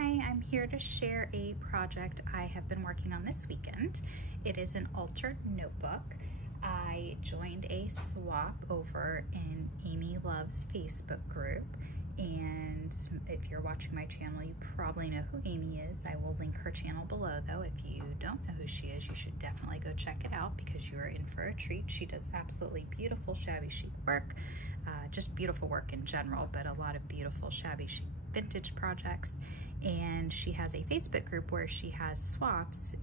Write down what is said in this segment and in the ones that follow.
Hi, I'm here to share a project I have been working on this weekend. It is an altered notebook. I joined a swap over in Amy Love's Facebook group, and if you're watching my channel, you probably know who Amy is. I will link her channel below though. If you don't know who she is, you should definitely go check it out because you're in for a treat. She does absolutely beautiful shabby chic work, just beautiful work in general, but a lot of beautiful shabby chic vintage projects. And she has a Facebook group where she has swaps,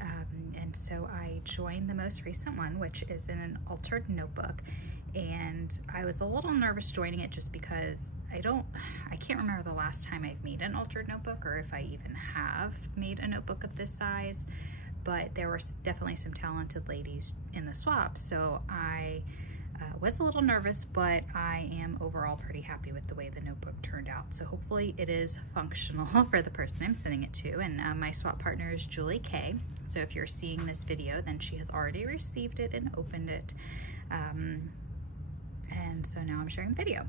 and so I joined the most recent one, which is in an altered notebook. And I was a little nervous joining it just because I can't remember the last time I've made an altered notebook, or if I even have made a notebook of this size, but there were definitely some talented ladies in the swap, so I was a little nervous, but I am overall pretty happy with the way the notebook turned out. So hopefully it is functional for the person I'm sending it to. And my swap partner is Julie K. So if you're seeing this video, then she has already received it and opened it. And so now I'm sharing the video.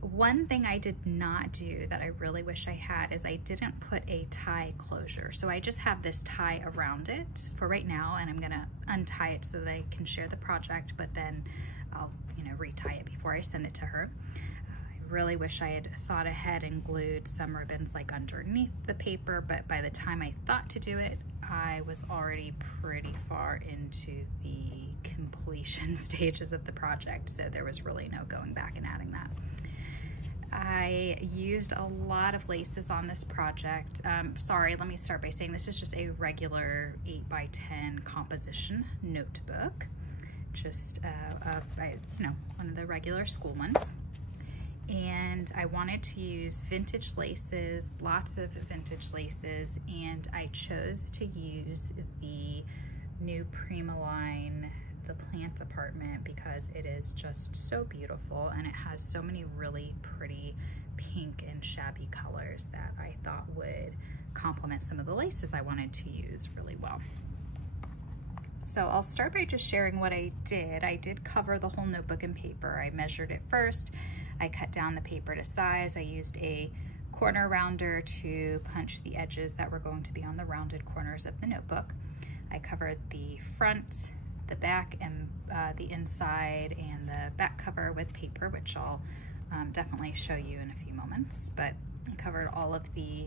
One thing I did not do that I really wish I had is I didn't put a tie closure. So I just have this tie around it for right now, and I'm gonna untie it so that I can share the project, but then I'll retie it before I send it to her. I really wish I had thought ahead and glued some ribbons like underneath the paper, but by the time I thought to do it, I was already pretty far into the completion stages of the project, so there was really no going back and adding that. I used a lot of laces on this project. Sorry, let me start by saying this is just a regular 8x10 composition notebook, just one of the regular school ones. And I wanted to use vintage laces, lots of vintage laces, and I chose to use the new Prima line, the Plant Apartment, because it is just so beautiful and it has so many really pretty pink and shabby colors that I thought would complement some of the laces I wanted to use really well. So I'll start by just sharing what I did. I did cover the whole notebook in paper. I measured it first. I cut down the paper to size. I used a corner rounder to punch the edges that were going to be on the rounded corners of the notebook. I covered the front, the back, and the inside and the back cover with paper, which I'll definitely show you in a few moments, but I covered all of the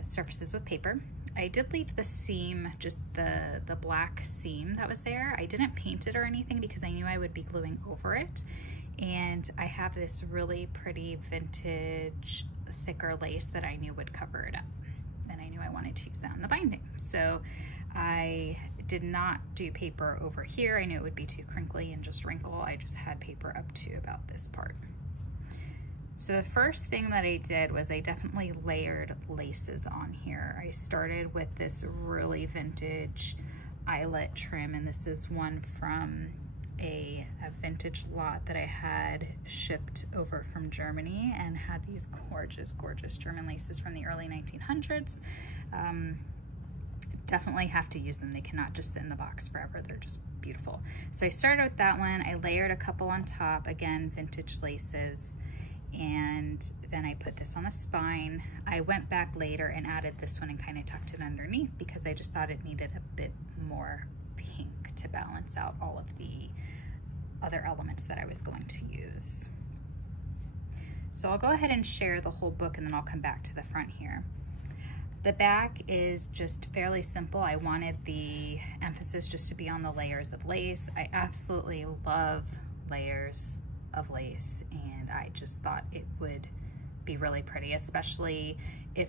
surfaces with paper. I did leave the seam, just the black seam that was there. I didn't paint it or anything because I knew I would be gluing over it. And I have this really pretty vintage thicker lace that I knew would cover it up. And I knew I wanted to use that in the binding. So I did not do paper over here. I knew it would be too crinkly and just wrinkle. I just had paper up to about this part. So the first thing that I did was I definitely layered laces on here. I started with this really vintage eyelet trim, and this is one from a vintage lot that I had shipped over from Germany, and had these gorgeous, gorgeous German laces from the early 1900s. Definitely have to use them. They cannot just sit in the box forever. They're just beautiful. So I started with that one. I layered a couple on top, again, vintage laces, and then I put this on the spine. I went back later and added this one and kind of tucked it underneath because I just thought it needed a bit more pink to balance out all of the other elements that I was going to use. So I'll go ahead and share the whole book, and then I'll come back to the front here. The back is just fairly simple. I wanted the emphasis just to be on the layers of lace. I absolutely love layers of lace, and I just thought it would be really pretty, especially if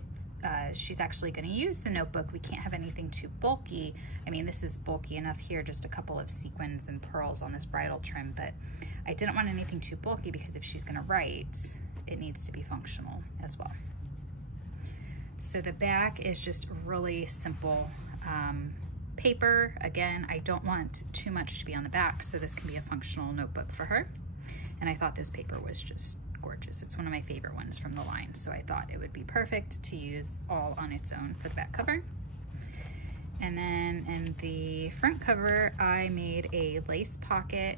she's actually going to use the notebook. We can't have anything too bulky. I mean, this is bulky enough here, just a couple of sequins and pearls on this bridal trim, but I didn't want anything too bulky because if she's going to write, it needs to be functional as well. So the back is just really simple paper. Again, I don't want too much to be on the back, so this can be a functional notebook for her. And I thought this paper was just gorgeous. It's one of my favorite ones from the line, so I thought it would be perfect to use all on its own for the back cover. And then in the front cover, I made a lace pocket,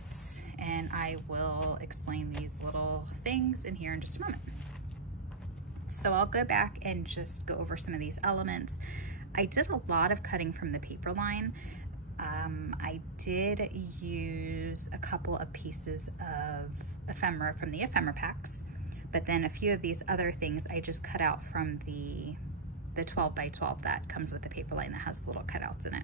and I will explain these little things in here in just a moment. So I'll go back and just go over some of these elements. I did a lot of cutting from the paper line. I did use a couple of pieces of ephemera from the ephemera packs, but then a few of these other things I just cut out from the 12 by 12 that comes with the paper line that has little cutouts in it.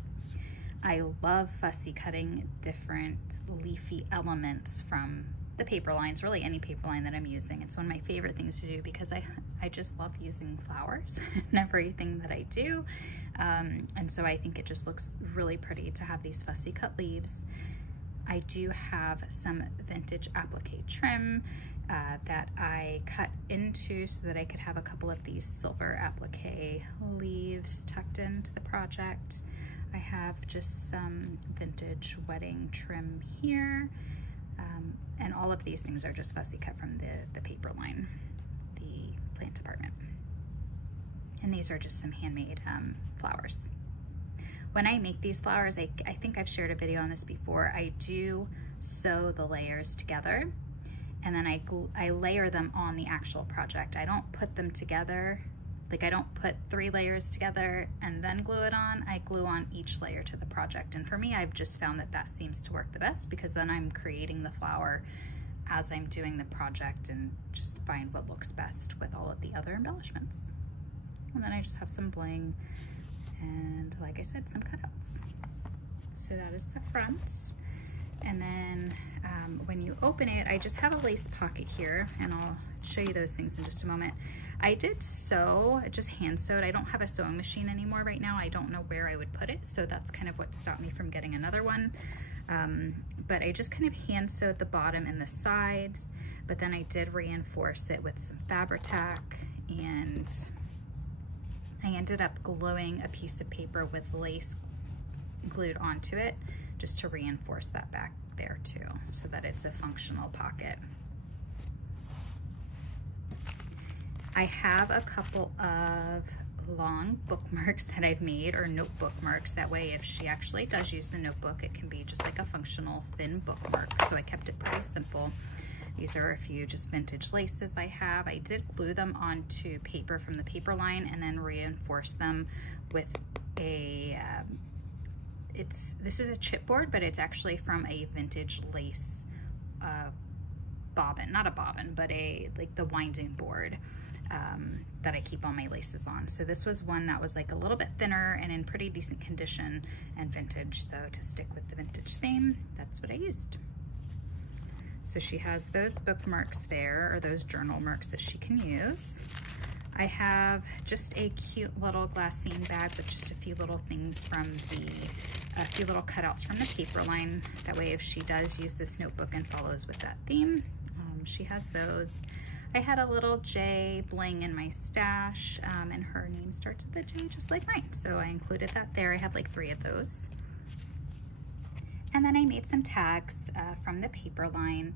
I love fussy cutting different leafy elements from the paper lines, really any paper line that I'm using. It's one of my favorite things to do because I just love using flowers in everything that I do. And so I think it just looks really pretty to have these fussy cut leaves. I do have some vintage applique trim that I cut into so that I could have a couple of these silver applique leaves tucked into the project. I have just some vintage wedding trim here. And all of these things are just fussy cut from the paper line, the plant department. And these are just some handmade flowers. When I make these flowers, I think I've shared a video on this before, I do sew the layers together, and then I layer them on the actual project. I don't put them together, like I don't put 3 layers together and then glue it on. I glue on each layer to the project. And for me, I've just found that that seems to work the best because then I'm creating the flower as I'm doing the project and just find what looks best with all of the other embellishments. And then I just have some bling and, like I said, some cutouts. So that is the front. And then when you open it, I just have a lace pocket here, and I'll show you those things in just a moment. I did sew, just hand sewed. I don't have a sewing machine anymore right now. I don't know where I would put it, so that's kind of what stopped me from getting another one. But I just kind of hand sewed the bottom and the sides, but then I did reinforce it with some Fabri-Tac, and I ended up gluing a piece of paper with lace glued onto it just to reinforce that back there too, so that it's a functional pocket. I have a couple of long bookmarks that I've made, or note bookmarks. That way, if she actually does use the notebook, it can be just like a functional thin bookmark. So I kept it pretty simple. These are a few just vintage laces I have. I did glue them onto paper from the paper line and then reinforce them with a, this is a chipboard, but it's actually from a vintage lace bobbin, not a bobbin, but like the winding board that I keep all my laces on. So this was one that was like a little bit thinner and in pretty decent condition and vintage. So to stick with the vintage theme, that's what I used. So she has those bookmarks there, or those journal marks that she can use. I have just a cute little glassine bag with just a few little things from a few little cutouts from the paper line. That way if she does use this notebook and follows with that theme, she has those. I had a little J bling in my stash, and her name starts with a J just like mine. So I included that there. I have like 3 of those. And then I made some tags from the paper line.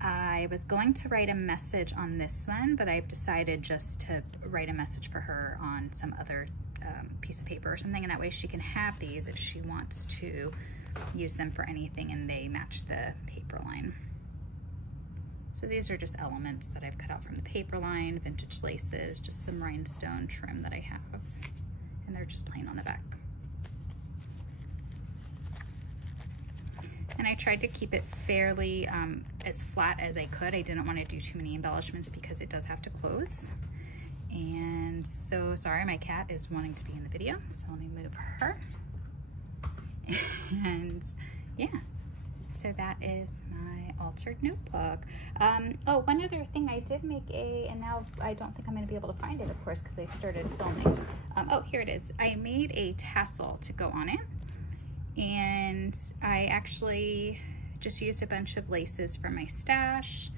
I was going to write a message on this one, but I've decided just to write a message for her on some other piece of paper or something, and that way she can have these if she wants to use them for anything and they match the paper line. So these are just elements that I've cut out from the paper line, vintage laces, just some rhinestone trim that I have, and they're just plain on the back. And I tried to keep it fairly as flat as I could. I didn't want to do too many embellishments because it does have to close. And so, sorry, my cat is wanting to be in the video, so let me move her. And yeah, so that is my altered notebook. Oh, one other thing, I did make and now I don't think I'm going to be able to find it, of course, because I started filming. Oh, here it is. I made a tassel to go on it. And I actually just used a bunch of laces from my stash.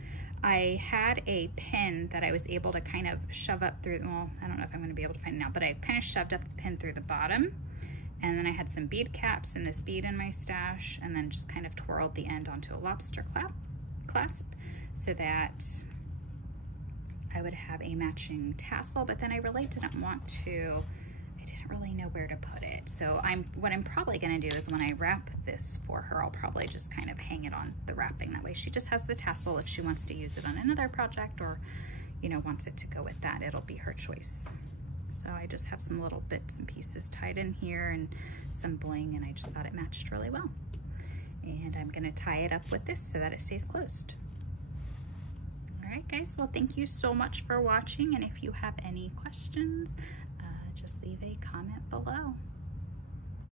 I had a pin that I was able to kind of shove up through, well, I don't know if I'm going to be able to find it now, but I kind of shoved up the pin through the bottom. And then I had some bead caps and this bead in my stash, and then just kind of twirled the end onto a lobster clasp so that I would have a matching tassel. But then I really didn't want to, I didn't really know where to put it. So what I'm probably gonna do is when I wrap this for her, I'll probably just kind of hang it on the wrapping. That way she just has the tassel if she wants to use it on another project, or, you know, wants it to go with that, it'll be her choice. So I just have some little bits and pieces tied in here and some bling, and I just thought it matched really well. And I'm gonna tie it up with this so that it stays closed. All right, guys, well, thank you so much for watching, and if you have any questions, just leave a comment below.